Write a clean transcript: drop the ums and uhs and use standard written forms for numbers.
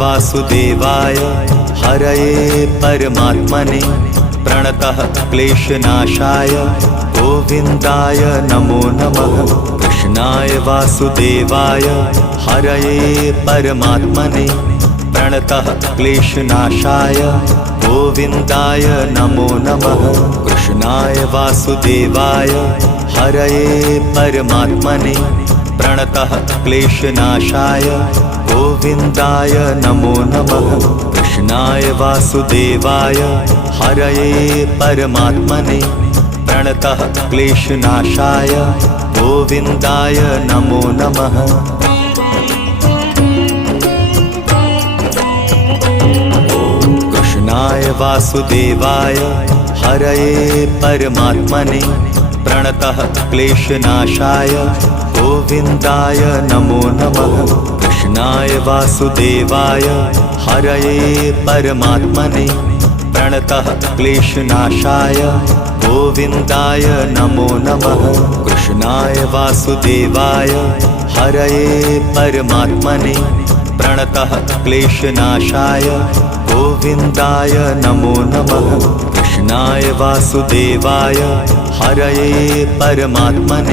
वासुदेवाय हरये परमात्मने प्रणतः क्लेशनाशाय गोविन्दाय नमो नमः। कृष्णाय वासुदेवाय हरये परमात्मने प्रणतः क्लेशनाशाय गोविन्दाय नमो नमः। कृष्णाय वासुदेवाय हरये परमात्मने प्रणतः क्लेशनाशाय गोविन्दाय नमो नमः। कृष्णाय वासुदेवाय हरये परमात्मने प्रणतः क्लेशनाशाय गोविन्दाय नमो नमः। कृष्णाय वासुदेवाय हरये परमात्मने प्रणतः क्लेशनाशाय गोविन्दाय नमो नमः। कृष्णाय वासुदेवाय हरये परमात्मने प्रणतः क्लेशनाशाय गोविन्दाय नमो नमः। कृष्णाय वासुदेवाय हरये परमात्मने प्रणतः क्लेशनाशाय गोविन्दाय नमो नमः। कृष्णाय वासुदेवाय हरये परमात्मने